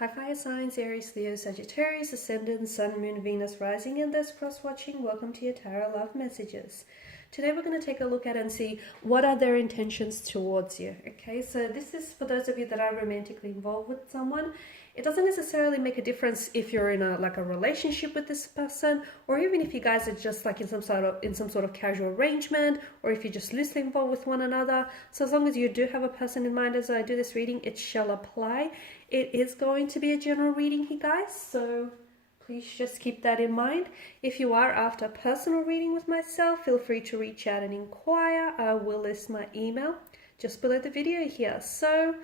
Hi fire signs, Aries, Leo, Sagittarius, Ascendant, Sun, Moon, Venus, Rising, and those cross-watching. Welcome to your Tarot Love Messages. Today we're going to take a look at and see what are their intentions towards you. Okay, so this is for those of you that are romantically involved with someone. It doesn't necessarily make a difference if you're in a relationship with this person, or even if you guys are just like in some sort of casual arrangement, or if you're just loosely involved with one another. So as long as you do have a person in mind as I do this reading, it shall apply. It is going to be a general reading here, guys, so please just keep that in mind. If you are after a personal reading with myself, feel free to reach out and inquire. I will list my email just below the video here. So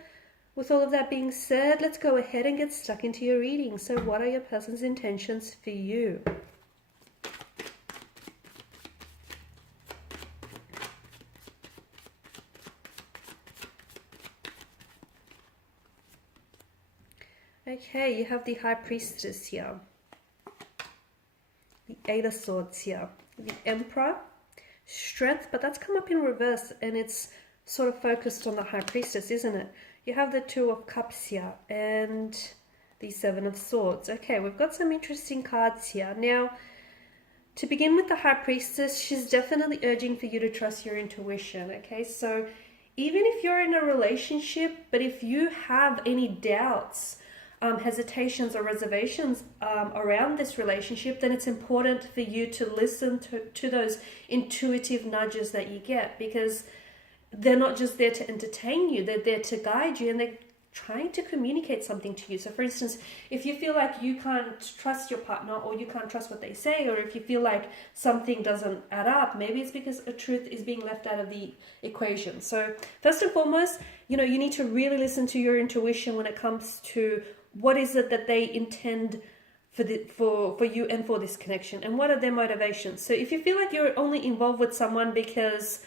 with all of that being said, let's go ahead and get stuck into your reading. So what are your person's intentions for you? Okay, you have the High Priestess here, the Eight of Swords here, the Emperor, Strength, but that's come up in reverse and it's sort of focused on the High Priestess, isn't it? You have the Two of Cups here and the Seven of Swords. Okay, we've got some interesting cards here. Now, to begin with the High Priestess, she's definitely urging for you to trust your intuition, okay? So even if you're in a relationship, but if you have any doubts, hesitations or reservations around this relationship, then it's important for you to listen to those intuitive nudges that you get, because they're not just there to entertain you, they're there to guide you, and they're trying to communicate something to you. So for instance, if you feel like you can't trust your partner, or you can't trust what they say, or if you feel like something doesn't add up, maybe it's because a truth is being left out of the equation. So first and foremost, you need to really listen to your intuition when it comes to what is it that they intend for you and for this connection, and what are their motivations. So if you feel like you're only involved with someone because,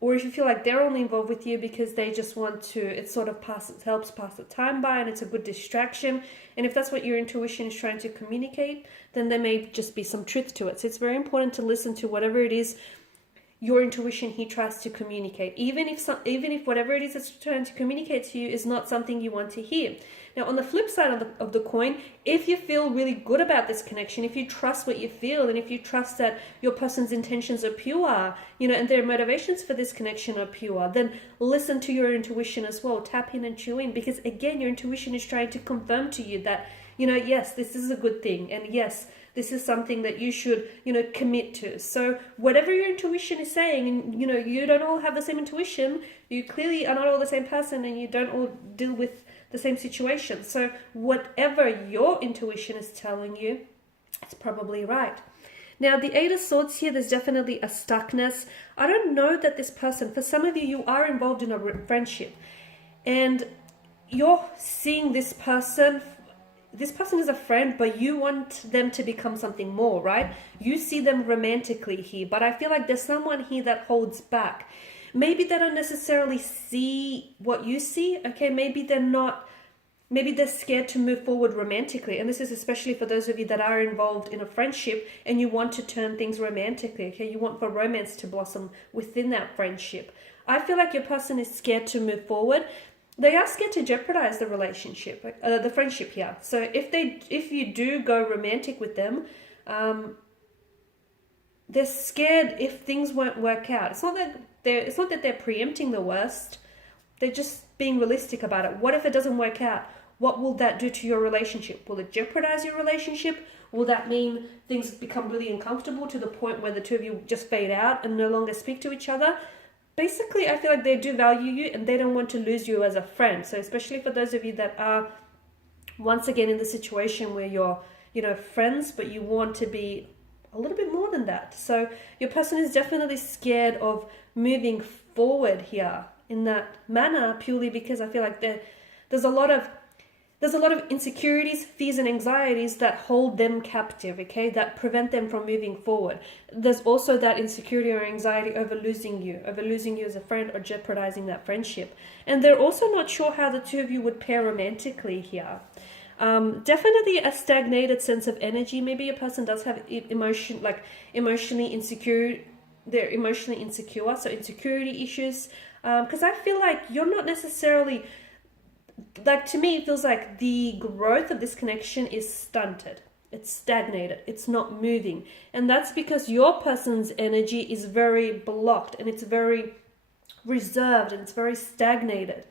or if you feel like they're only involved with you because they just want to, it sort of helps pass the time by and it's a good distraction, and if that's what your intuition is trying to communicate, then there may just be some truth to it. So it's very important to listen to whatever it is your intuition he tries to communicate, even if whatever it is it's trying to communicate to you is not something you want to hear. Now, on the flip side of the coin, if you feel really good about this connection, if you trust what you feel, and if you trust that your person's intentions are pure, and their motivations for this connection are pure, then listen to your intuition as well. Tap in and chew in, because again, your intuition is trying to confirm to you that, yes, this is a good thing, and yes, this is something that you should, commit to. So whatever your intuition is saying, and you don't all have the same intuition, you clearly are not all the same person, and you don't all deal with the same situation. So whatever your intuition is telling you, it's probably right. Now, the Eight of Swords here, there's definitely a stuckness. I don't know that this person, for some of you, you are involved in a friendship, and you're seeing this person is a friend, but you want them to become something more, right? You see them romantically here, but I feel like there's someone here that holds back. Maybe they don't necessarily see what you see, okay? Maybe they're scared to move forward romantically, and this is especially for those of you that are involved in a friendship and you want to turn things romantically, okay? You want for romance to blossom within that friendship. I feel like your person is scared to move forward. They are scared to jeopardize the relationship, the friendship here. So if you do go romantic with them, they're scared if things won't work out. It's not that they're preempting the worst. They're just being realistic about it. What if it doesn't work out? What will that do to your relationship? Will it jeopardize your relationship? Will that mean things become really uncomfortable to the point where the two of you just fade out and no longer speak to each other? Basically, I feel like they do value you and they don't want to lose you as a friend. So especially for those of you that are, once again, in the situation where you're, friends, but you want to be a little bit more than that. So your person is definitely scared of moving forward here in that manner, purely because I feel like there's a lot of insecurities, fears, and anxieties that hold them captive, okay, that prevent them from moving forward. There's also that insecurity or anxiety over losing you as a friend, or jeopardizing that friendship. And they're also not sure how the two of you would pair romantically here. Definitely a stagnated sense of energy. Maybe a person does have emotionally insecure. They're emotionally insecure, so insecurity issues. Because I feel like you're not necessarily like to me, it feels like the growth of this connection is stunted. It's stagnated. It's not moving. And that's because your person's energy is very blocked and it's very reserved and it's very stagnated.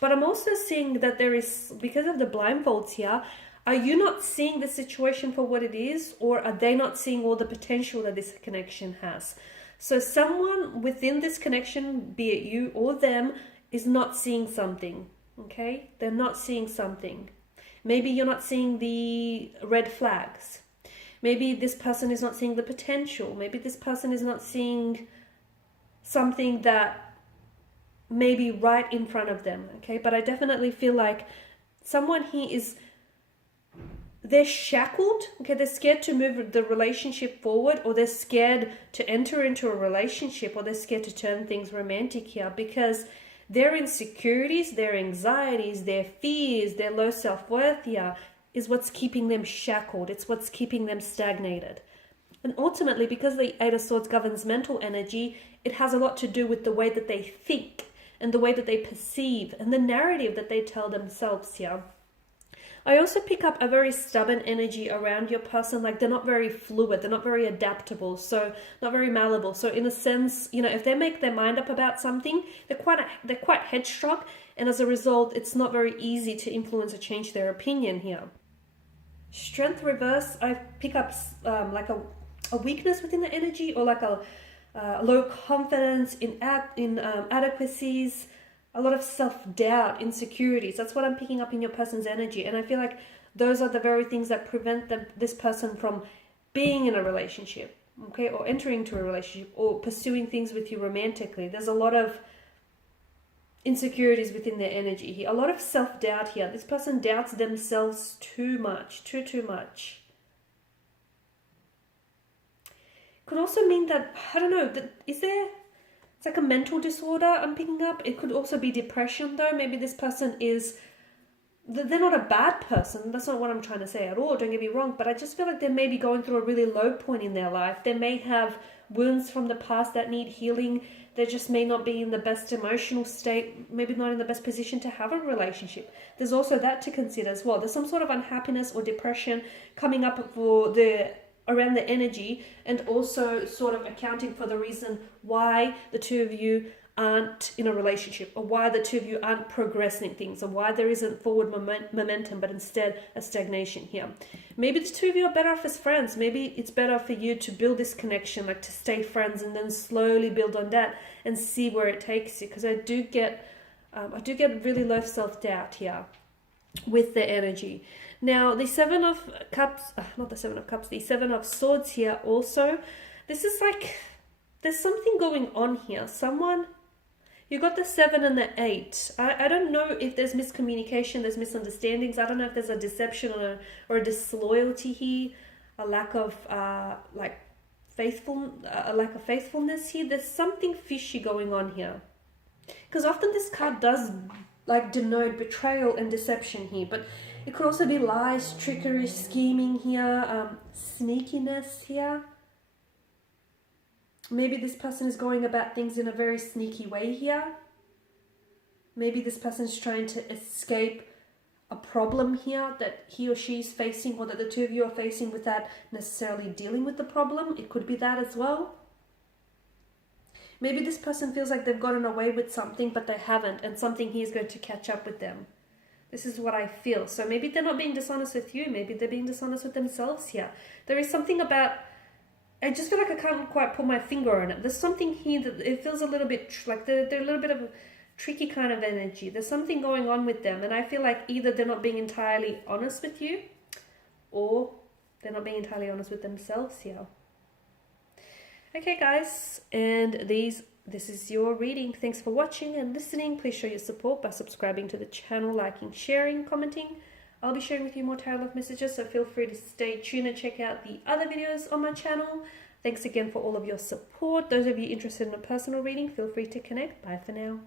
But I'm also seeing that there is, because of the blindfolds here, are you not seeing the situation for what it is, or are they not seeing all the potential that this connection has? So someone within this connection, be it you or them, is not seeing something, okay? They're not seeing something. Maybe you're not seeing the red flags. Maybe this person is not seeing the potential. Maybe this person is not seeing something that may be right in front of them, okay? But I definitely feel like someone here is, they're shackled, okay? They're scared to move the relationship forward, or they're scared to enter into a relationship, or they're scared to turn things romantic here because their insecurities, their anxieties, their fears, their low self-worth here is what's keeping them shackled. It's what's keeping them stagnated. And ultimately, because the Eight of Swords governs mental energy, it has a lot to do with the way that they think and the way that they perceive and the narrative that they tell themselves here. I also pick up a very stubborn energy around your person, like they're not very fluid, they're not very adaptable, so not very malleable. So in a sense, you know, if they make their mind up about something, they're quite headstrong, and as a result, it's not very easy to influence or change their opinion here. Strength reverse, I pick up like a weakness within the energy, or like a low confidence in adequacies, a lot of self-doubt, insecurities. That's what I'm picking up in your person's energy. And I feel like those are the very things that prevent this person from being in a relationship, okay, or entering into a relationship, or pursuing things with you romantically. There's a lot of insecurities within their energy here, a lot of self-doubt here. This person doubts themselves too much, too much. Could also mean that, I don't know, that is there... It's like a mental disorder I'm picking up. It could also be depression though. Maybe this person is, they're not a bad person. That's not what I'm trying to say at all. Don't get me wrong. But I just feel like they may be going through a really low point in their life. They may have wounds from the past that need healing. They just may not be in the best emotional state. Maybe not in the best position to have a relationship. There's also that to consider as well. There's some sort of unhappiness or depression coming up for around the energy, and also sort of accounting for the reason why the two of you aren't in a relationship, or why the two of you aren't progressing things, or why there isn't forward momentum, but instead a stagnation here. Maybe the two of you are better off as friends. Maybe it's better for you to build this connection, like to stay friends and then slowly build on that and see where it takes you. Because I do get really low self-doubt here with the energy. Now, the Seven of Cups, not the Seven of Cups, the Seven of Swords here also. This is like, there's something going on here. You got the 7 and the 8. I don't know if there's miscommunication, there's misunderstandings. I don't know if there's a deception or a disloyalty here, a lack of a lack of faithfulness here. There's something fishy going on here. Because often this card does like denote betrayal and deception here, but it could also be lies, trickery, scheming here, sneakiness here. Maybe this person is going about things in a very sneaky way here. Maybe this person is trying to escape a problem here that he or she is facing, or that the two of you are facing, without necessarily dealing with the problem. It could be that as well. Maybe this person feels like they've gotten away with something, but they haven't, and something here is going to catch up with them. This is what I feel. So maybe they're not being dishonest with you. Maybe they're being dishonest with themselves here. There is something about, I just feel like I can't quite put my finger on it. There's something here that it feels a little bit like they're a little bit of a tricky kind of energy. There's something going on with them. And I feel like either they're not being entirely honest with you, or they're not being entirely honest with themselves here. Okay, guys, and this is your reading. Thanks for watching and listening. Please show your support by subscribing to the channel, liking, sharing, commenting. I'll be sharing with you more tarot love messages, so feel free to stay tuned and check out the other videos on my channel. Thanks again for all of your support. Those of you interested in a personal reading, feel free to connect. Bye for now.